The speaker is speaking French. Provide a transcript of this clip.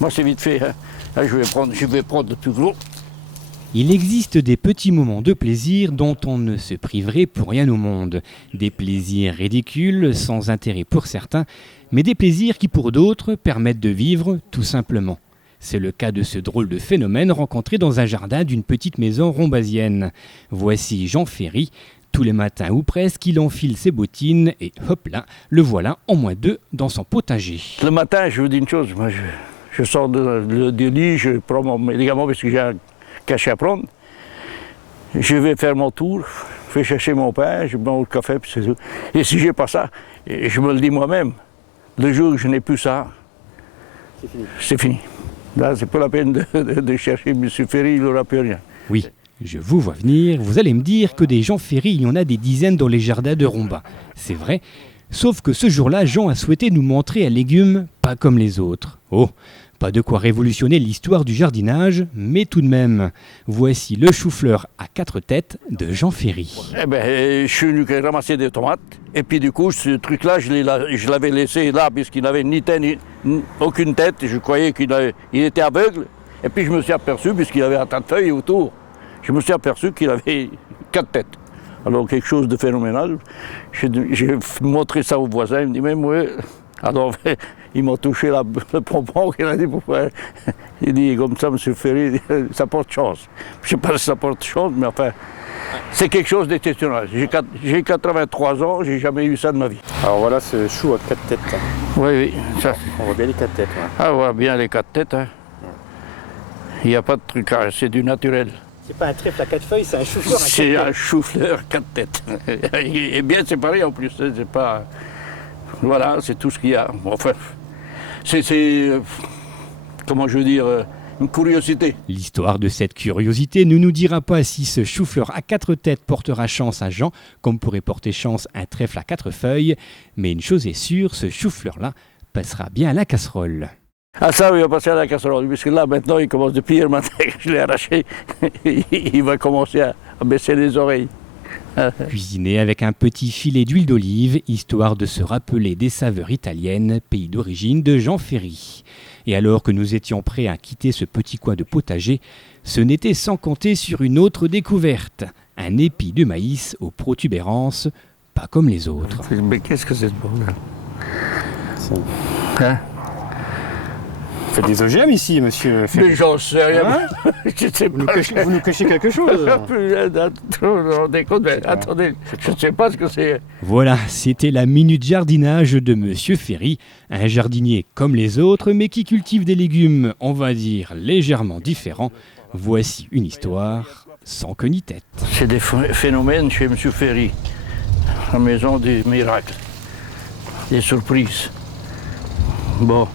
Moi, c'est vite fait. Hein. Là, je vais prendre le plus gros. Il existe des petits moments de plaisir dont on ne se priverait pour rien au monde. Des plaisirs ridicules, sans intérêt pour certains, mais des plaisirs qui pour d'autres permettent de vivre tout simplement. C'est le cas de ce drôle de phénomène rencontré dans un jardin d'une petite maison rombasienne. Voici Jean Ferry. Tous les matins ou presque, il enfile ses bottines et hop là, le voilà en -2 dans son potager. Le matin, je vous dis une chose, moi je sors du lit, je prends mon médicament parce que j'ai un cachet à prendre. Je vais faire mon tour, je vais chercher mon pain, je bois le café, puis c'est tout. Et si j'ai pas ça, et je me le dis moi-même, le jour où je n'ai plus ça, c'est fini. Là, c'est pas la peine de chercher M. Ferry, il n'aura plus rien. Oui, je vous vois venir, vous allez me dire que des Jean Ferry, il y en a des dizaines dans les jardins de Rombas. C'est vrai, sauf que ce jour-là, Jean a souhaité nous montrer un légume pas comme les autres. Oh, pas de quoi révolutionner l'histoire du jardinage, mais tout de même, voici le chou-fleur à 4 têtes de Jean Ferry. Eh ben, je suis venu ramasser des tomates, et puis du coup, ce truc-là, je l'avais laissé là, puisqu'il n'avait ni tête, aucune tête, je croyais qu'il était aveugle, et puis je me suis aperçu, puisqu'il avait un tas de feuilles autour, je me suis aperçu qu'il avait 4 têtes. Alors quelque chose de phénoménal, j'ai montré ça aux voisins, ils me disent même oui. Alors ils m'ont touché le pompon, il a dit pourquoi. Il dit comme ça, M. Ferry, ça porte chance. Je ne sais pas si ça porte chance, mais enfin, c'est quelque chose d'exceptionnel. J'ai 83 ans, j'ai jamais eu ça de ma vie. Alors voilà ce chou à 4 têtes. Oui, oui. Ça. On voit bien les 4 têtes. Ouais. Ah, on voit bien les 4 têtes. Hein. Il n'y a pas de truc là, c'est du naturel. C'est pas un trèfle à 4 feuilles, c'est un chou-fleur à 4 têtes. C'est un chou-fleur 4 têtes. Et bien séparé en plus, c'est pas... Voilà, c'est tout ce qu'il y a. Enfin, c'est comment je veux dire, une curiosité. L'histoire de cette curiosité ne nous dira pas si ce chou-fleur à 4 têtes portera chance à Jean, comme pourrait porter chance un trèfle à 4 feuilles. Mais une chose est sûre, ce chou-fleur-là passera bien à la casserole. Ah ça, il va passer à la casserole, parce que là, maintenant, il commence de pire, maintenant que je l'ai arraché, il va commencer à baisser les oreilles. Cuisiner avec un petit filet d'huile d'olive, histoire de se rappeler des saveurs italiennes, pays d'origine de Jean Ferry. Et alors que nous étions prêts à quitter ce petit coin de potager, ce n'était sans compter sur une autre découverte, un épi de maïs aux protubérances, pas comme les autres. Mais qu'est-ce que c'est ce bordel? Hein? Vous faites des OGM ici, monsieur Ferry. Mais j'en sais rien. Hein? Je sais pas. Vous nous cachez quelque chose. Attendez, je ne sais pas ce que c'est. Voilà, c'était la minute jardinage de Monsieur Ferry, un jardinier comme les autres, mais qui cultive des légumes, on va dire, légèrement différents. Voici une histoire sans queue ni tête. C'est des phénomènes chez Monsieur Ferry, la maison des miracles, des surprises. Bon.